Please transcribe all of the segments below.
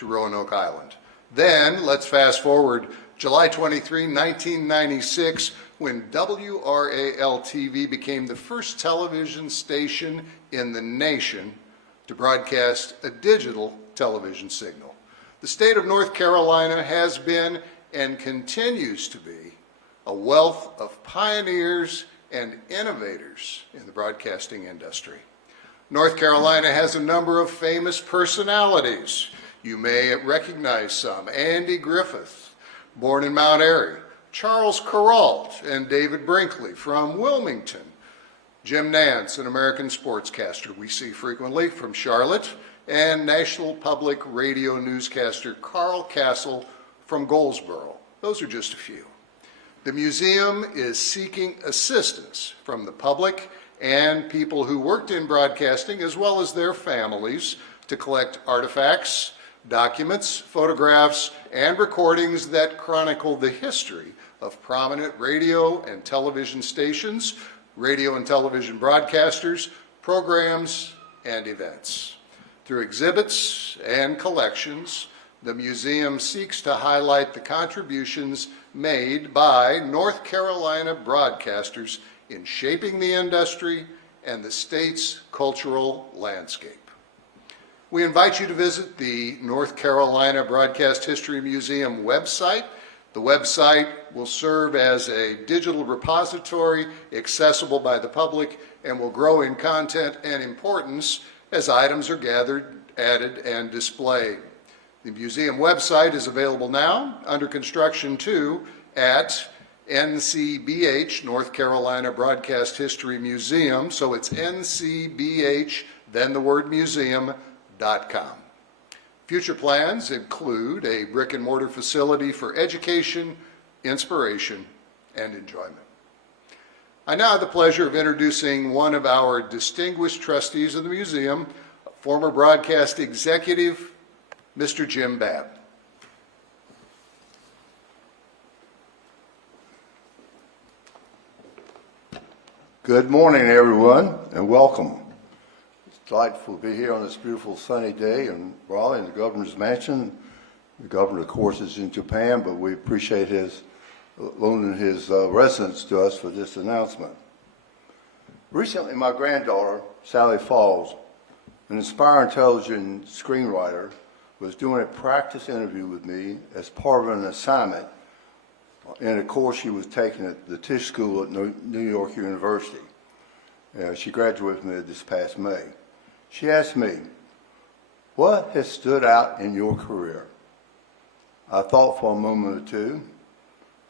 to Roanoke Island. Then, let's fast forward July 23, 1996, when WRAL-TV became the first television station in the nation to broadcast a digital television signal. The state of North Carolina has been and continues to be a wealth of pioneers and innovators in the broadcasting industry. North Carolina has a number of famous personalities. You may recognize some. Andy Griffith, born in Mount Airy. Charles Kuralt and David Brinkley from Wilmington. Jim Nance, an American sportscaster we see frequently from Charlotte, and National Public Radio newscaster Carl Castle from Goldsboro. Those are just a few. The museum is seeking assistance from the public and people who worked in broadcasting, as well as their families, to collect artifacts, documents, photographs, and recordings that chronicle the history of prominent radio and television stations, radio and television broadcasters, programs, and events. Through exhibits and collections, the museum seeks to highlight the contributions made by North Carolina broadcasters in shaping the industry and the state's cultural landscape. We invite you to visit the North Carolina Broadcast History Museum website. The website will serve as a digital repository accessible by the public and will grow in content and importance as items are gathered, added, and displayed. The museum website is available now, under construction too, at NCBH, North Carolina Broadcast History Museum. So it's NCBH, then the word museum.com. Future plans include a brick and mortar facility for education, inspiration, and enjoyment. I now have the pleasure of introducing one of our distinguished trustees of the museum, former broadcast executive, Mr. Jim Babb. Good morning, everyone, and welcome. It's delightful to be here on this beautiful sunny day in Raleigh in the governor's mansion. The governor, of course, is in Japan, but we appreciate his loaning his residence to us for this announcement. Recently, my granddaughter, Sally Falls, an inspiring television screenwriter, was doing a practice interview with me as part of an assignment in a course she was taking at the Tisch School at New York University. She graduated from there this past May. She asked me, "What has stood out in your career?" I thought for a moment or two,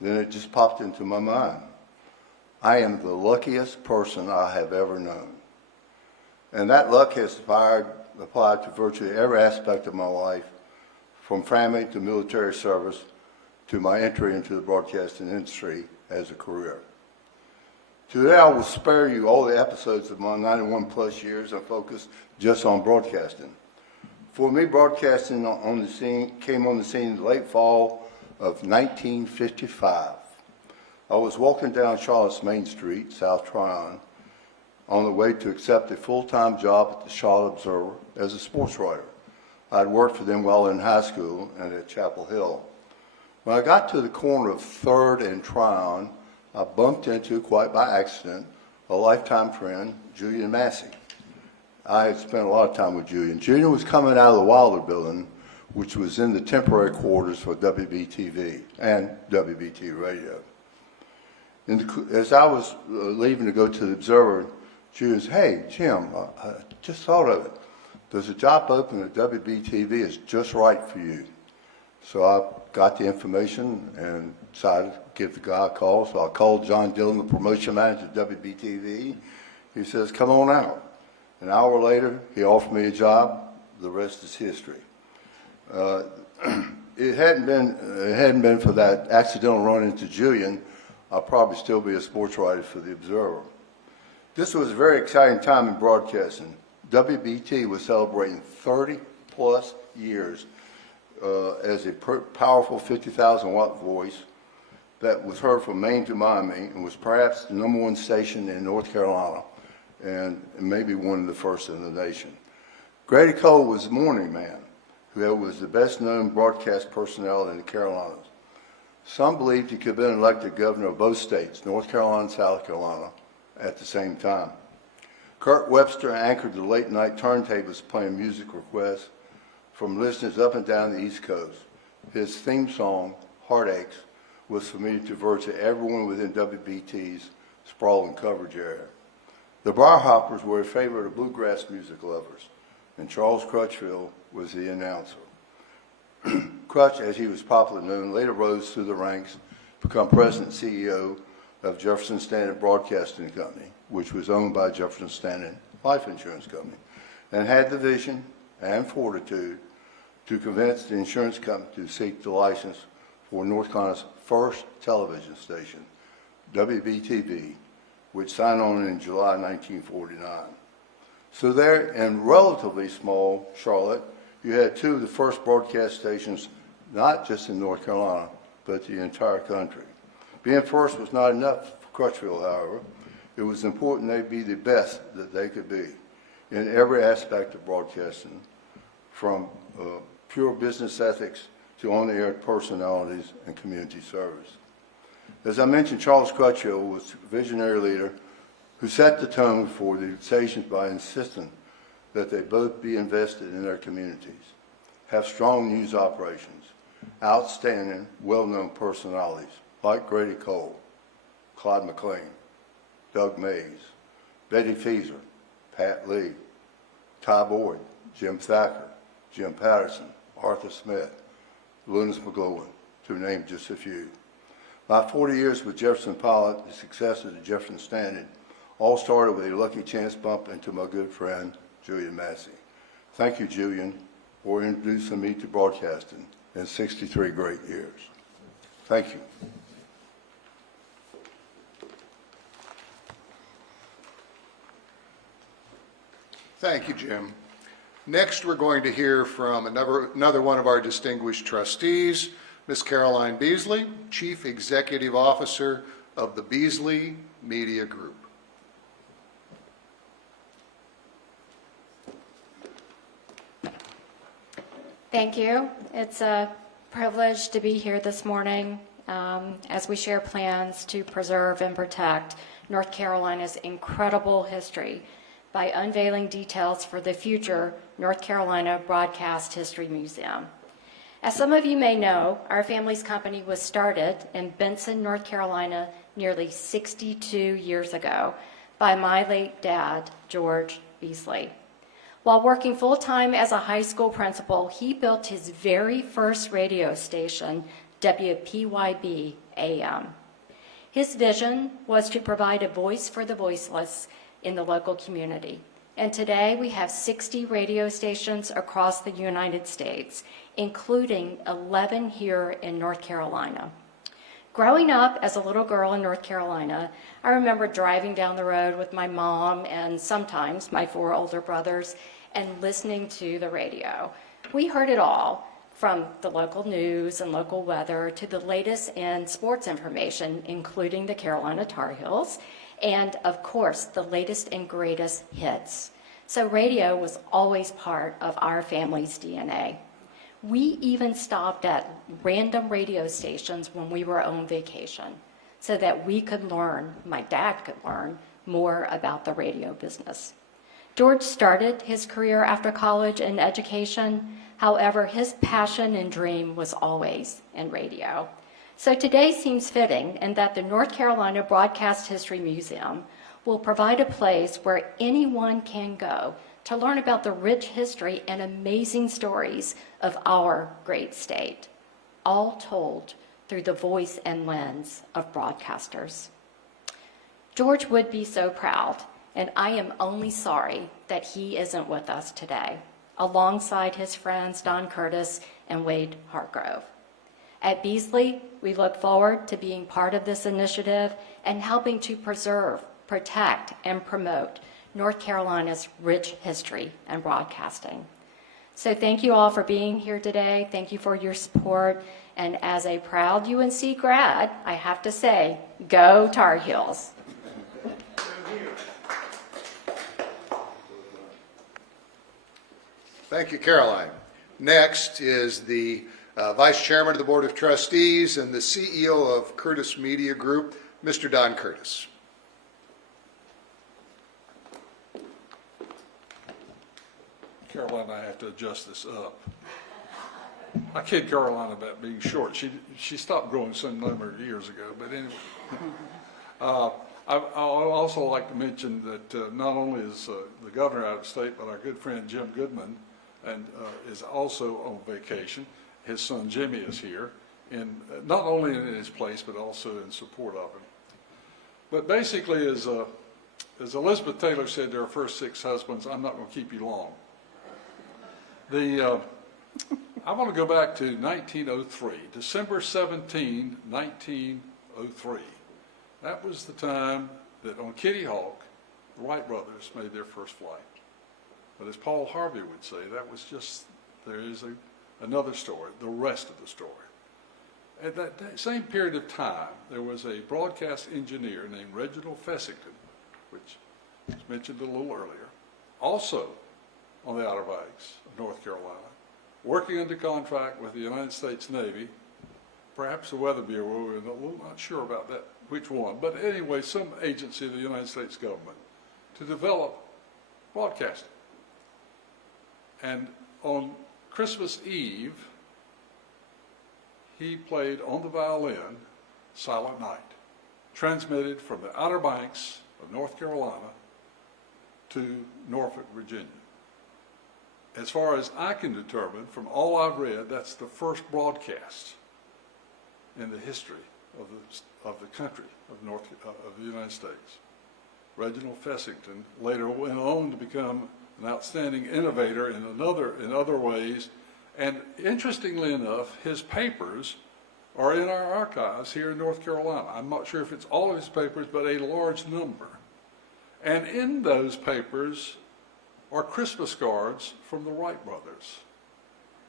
then it just popped into my mind. I am the luckiest person I have ever known. And that luck has applied to virtually every aspect of my life, from family to military service to my entry into the broadcasting industry as a career. Today I will spare you all the episodes of my 91 plus years and focus just on broadcasting. For me, broadcasting came on the scene in the late fall of 1955. I was walking down Charlotte's Main Street, South Tryon, on the way to accept a full-time job at the Charlotte Observer as a sports writer. I'd worked for them while in high school and at Chapel Hill. When I got to the corner of 3rd and Tryon, I bumped into, quite by accident, a lifetime friend, Julian Massey. I had spent a lot of time with Julian. Julian was coming out of the Wilder Building, which was in the temporary quarters for WBTV and WBT Radio. As I was leaving to go to the Observer, Julian said, "Hey, Jim, I just thought of it. There's a job open at WBTV. It's just right for you." So I got the information and decided to give the guy a call. So I called John Dillon, the promotion manager at WBTV. He says, "Come on out." An hour later, he offered me a job. The rest is history. It hadn't been for that accidental run into Julian, I'd probably still be a sports writer for the Observer. This was a very exciting time in broadcasting. WBT was celebrating 30 plus years as a powerful 50,000 watt voice that was heard from Maine to Miami and was perhaps the #1 station in North Carolina and maybe one of the first in the nation. Grady Cole was the morning man, who was the best-known broadcast personality in the Carolinas. Some believed he could have been elected governor of both states, North Carolina and South Carolina, at the same time. Kurt Webster anchored the late-night turntables playing music requests from listeners up and down the East Coast. His theme song, Heartaches, was familiar to virtually everyone within WBT's sprawling coverage area. The Briarhoppers were a favorite of bluegrass music lovers, and Charles Crutchfield was the announcer. Crutch, as he was popularly known, later rose through the ranks to become president and CEO of Jefferson Standard Broadcasting Company, which was owned by Jefferson Standard Life Insurance Company, and had the vision and fortitude to convince the insurance company to seek the license for North Carolina's first television station, WBTV, which signed on in July 1949. So there in relatively small Charlotte, you had two of the first broadcast stations, not just in North Carolina, but the entire country. Being first was not enough for Crutchfield, however. It was important they be the best that they could be in every aspect of broadcasting, from pure business ethics to on-the-air personalities and community service. As I mentioned, Charles Crutchfield was a visionary leader who set the tone for the stations by insisting that they both be invested in their communities, have strong news operations, outstanding, well-known personalities like Grady Cole, Clyde McLean, Doug Mays, Betty Feaser, Pat Lee, Ty Boyd, Jim Thacker, Jim Patterson, Arthur Smith, Lunas McGlowan, to name just a few. My 40 years with Jefferson Pilot, the success of the Jefferson Standard, all started with a lucky chance bump into my good friend, Julian Massey. Thank you, Julian, for introducing me to broadcasting in 63 great years. Thank you. Thank you, Jim. Next, we're going to hear from another one of our distinguished trustees, Ms. Caroline Beasley, Chief Executive Officer of the Beasley Media Group. Thank you. It's a privilege to be here this morning as we share plans to preserve and protect North Carolina's incredible history by unveiling details for the future North Carolina Broadcast History Museum. As some of you may know, our family's company was started in Benson, North Carolina, nearly 62 years ago by my late dad, George Beasley. While working full-time as a high school principal, he built his very first radio station, WPYB AM. His vision was to provide a voice for the voiceless in the local community. And today we have 60 radio stations across the United States, including 11 here in North Carolina. Growing up as a little girl in North Carolina, I remember driving down the road with my mom and sometimes my 4 older brothers and listening to the radio. We heard it all, from the local news and local weather to the latest in sports information, including the Carolina Tar Heels, and of course, the latest and greatest hits. So radio was always part of our family's DNA. We even stopped at random radio stations when we were on vacation so that we could learn, my dad could learn, more about the radio business. George started his career after college in education. However, his passion and dream was always in radio. So today seems fitting in that the North Carolina Broadcast History Museum will provide a place where anyone can go to learn about the rich history and amazing stories of our great state, all told through the voice and lens of broadcasters. George would be so proud, and I am only sorry that he isn't with us today, alongside his friends Don Curtis and Wade Hargrove. At Beasley, we look forward to being part of this initiative and helping to preserve, protect, and promote North Carolina's rich history and broadcasting. So thank you all for being here today. Thank you for your support. And as a proud UNC grad, I have to say, go Tar Heels. Thank you, Caroline. Next is the Vice Chairman of the Board of Trustees and the CEO of Curtis Media Group, Mr. Don Curtis. Caroline, I have to adjust this up. I kid Caroline about being short. She stopped growing some number of years ago, but anyway. I also like to mention that not only is the governor out of state, but our good friend Jim Goodman is also on vacation. His son Jimmy is here, not only in his place, but also in support of him. But basically, as Elizabeth Taylor said to her first 6 husbands, I'm not going to keep you long. I want to go back to 1903, December 17, 1903. That was the time that on Kitty Hawk, the Wright brothers made their first flight. But as Paul Harvey would say, that was just, there is another story, the rest of the story. At that same period of time, there was a broadcast engineer named Reginald Fessington, which was mentioned a little earlier, also on the Outer Banks of North Carolina, working under contract with the United States Navy, perhaps the Weather Bureau, we're not sure about that, which one, but anyway, some agency of the United States government to develop broadcasting. And on Christmas Eve, he played on the violin Silent Night, transmitted from the Outer Banks of North Carolina to Norfolk, Virginia. As far as I can determine, from all I've read, that's the first broadcast in the history of the country of the United States. Reginald Fessington later went on to become an outstanding innovator in other ways, and interestingly enough, his papers are in our archives here in North Carolina. I'm not sure if it's all of his papers, but a large number. And in those papers are Christmas cards from the Wright brothers,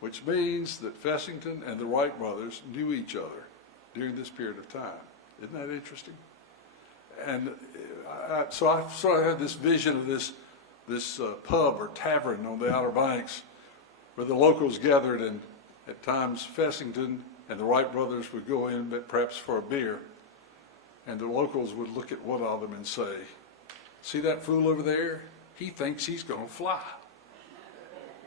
which means that Fessington and the Wright brothers knew each other during this period of time. Isn't that interesting? And so I sort of had this vision of this pub or tavern on the Outer Banks where the locals gathered, and at times Fessington and the Wright brothers would go in, but perhaps for a beer, and the locals would look at one of them and say, "See that fool over there? He thinks he's going to fly."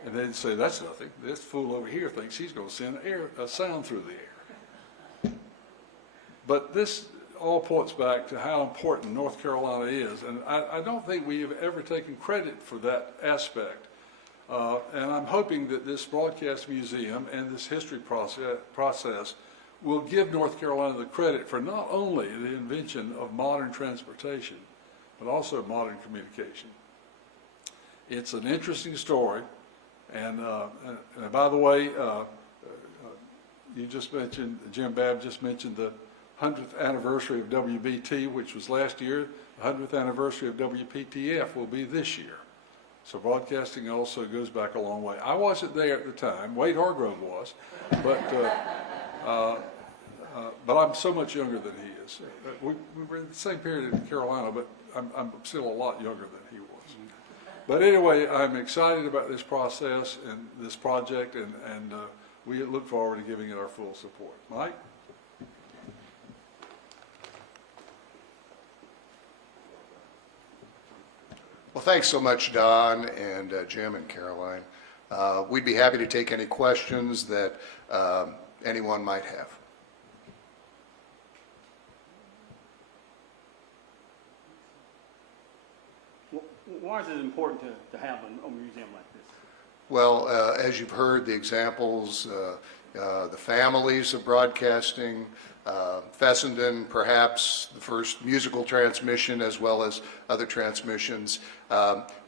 And they'd say, "That's nothing. This fool over here thinks he's going to send a sound through the air." But this all points back to how important North Carolina is, and I don't think we have ever taken credit for that aspect. And I'm hoping that this broadcast museum and this history process will give North Carolina the credit for not only the invention of modern transportation, but also modern communication. It's an interesting story, and by the way, you just mentioned, Jim Babb just mentioned the 100th anniversary of WBT, which was last year. The 100th anniversary of WPTF will be this year. So broadcasting also goes back a long way. I wasn't there at the time. Wade Hargrove was, but I'm so much younger than he is. We were in the same period in Carolina, but I'm still a lot younger than he was. But anyway, I'm excited about this process and this project, and we look forward to giving it our full support. Mike? Well, thanks so much, Don and Jim and Caroline. We'd be happy to take any questions that anyone might have. Why is it important to have a museum like this? Well, as you've heard, the examples, the families of broadcasting, Fessenden, perhaps the first musical transmission as well as other transmissions.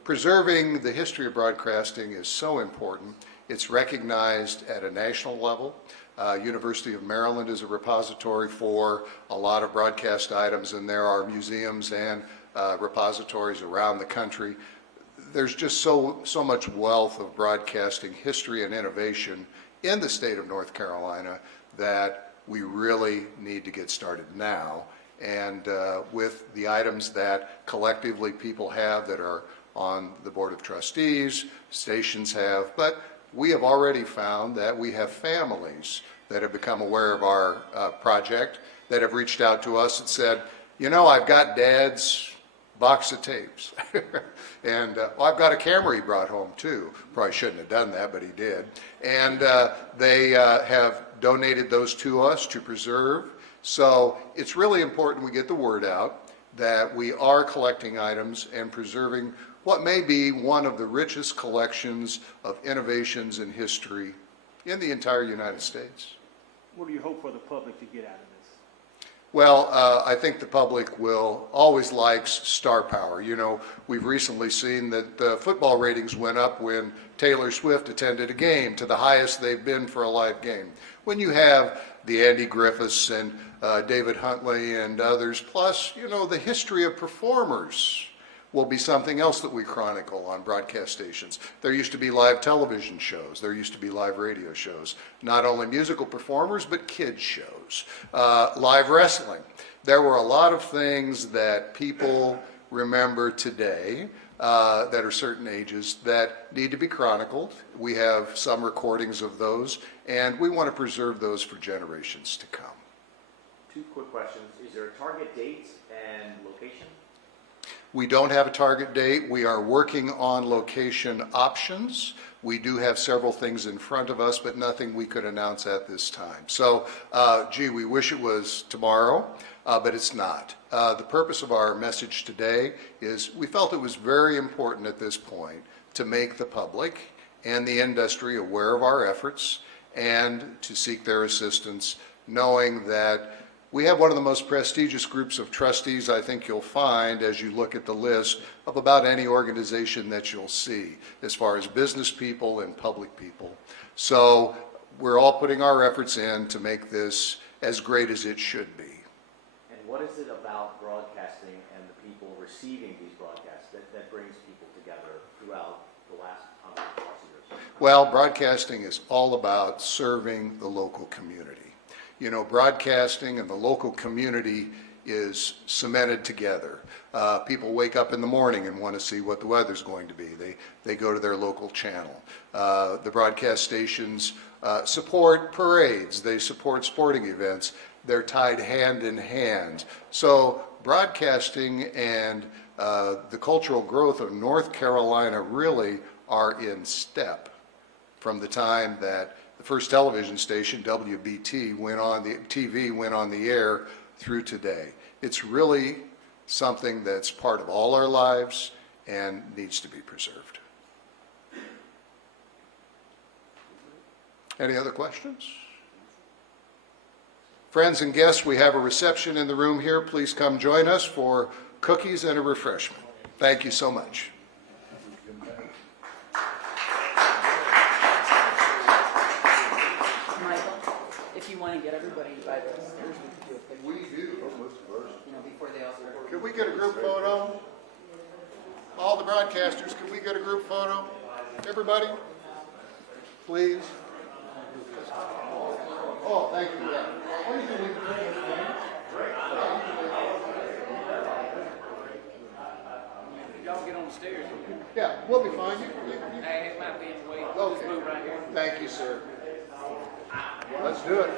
Preserving the history of broadcasting is so important. It's recognized at a national level. University of Maryland is a repository for a lot of broadcast items, and there are museums and repositories around the country. There's just so much wealth of broadcasting history and innovation in the state of North Carolina that we really need to get started now. And with the items that collectively people have that are on the Board of Trustees, stations have, but we have already found that we have families that have become aware of our project, that have reached out to us and said, you know, I've got Dad's box of tapes. And well, I've got a camera he brought home too. Probably shouldn't have done that, but he did. And they have donated those to us to preserve. So it's really important we get the word out that we are collecting items and preserving what may be one of the richest collections of innovations in history in the entire United States. What do you hope for the public to get out of this? Well, I think the public will always likes star power. You know, we've recently seen that the football ratings went up when Taylor Swift attended a game to the highest they've been for a live game. When you have the Andy Griffiths and David Huntley and others, plus, you know, the history of performers will be something else that we chronicle on broadcast stations. There used to be live television shows. There used to be live radio shows. Not only musical performers, but kids shows. Live wrestling. There were a lot of things that people remember today that are certain ages that need to be chronicled. We have some recordings of those, and we want to preserve those for generations to come. Two quick questions. Is there a target date and location? We don't have a target date. We are working on location options. We do have several things in front of us, but nothing we could announce at this time. So, gee, we wish it was tomorrow, but it's not. The purpose of our message today is we felt it was very important at this point to make the public and the industry aware of our efforts and to seek their assistance, knowing that we have one of the most prestigious groups of trustees I think you'll find as you look at the list of about any organization that you'll see as far as business people and public people. So we're all putting our efforts in to make this as great as it should be. And what is it about broadcasting and the people receiving these broadcasts that brings people together throughout the last 100+ years? Well, broadcasting is all about serving the local community. You know, broadcasting and the local community is cemented together. People wake up in the morning and want to see what the weather's going to be. They go to their local channel. The broadcast stations support parades. They support sporting events. They're tied hand in hand. So broadcasting and the cultural growth of North Carolina really are in step from the time that the first television station, WBT, went on the air through today. It's really something that's part of all our lives and needs to be preserved. Any other questions? Friends and guests, we have a reception in the room here. Please come join us for cookies and a refreshment. Thank you so much. If you want to get everybody by the stairs, We do. before they all start. Could we get a group photo? All the broadcasters, could we get a group photo? Everybody? Please? Oh, thank you. What do you think? Y'all get on the stairs. Yeah, we'll be fine. Hey, it might be in the way. Okay. Just move right here. Thank you, sir. Let's do it.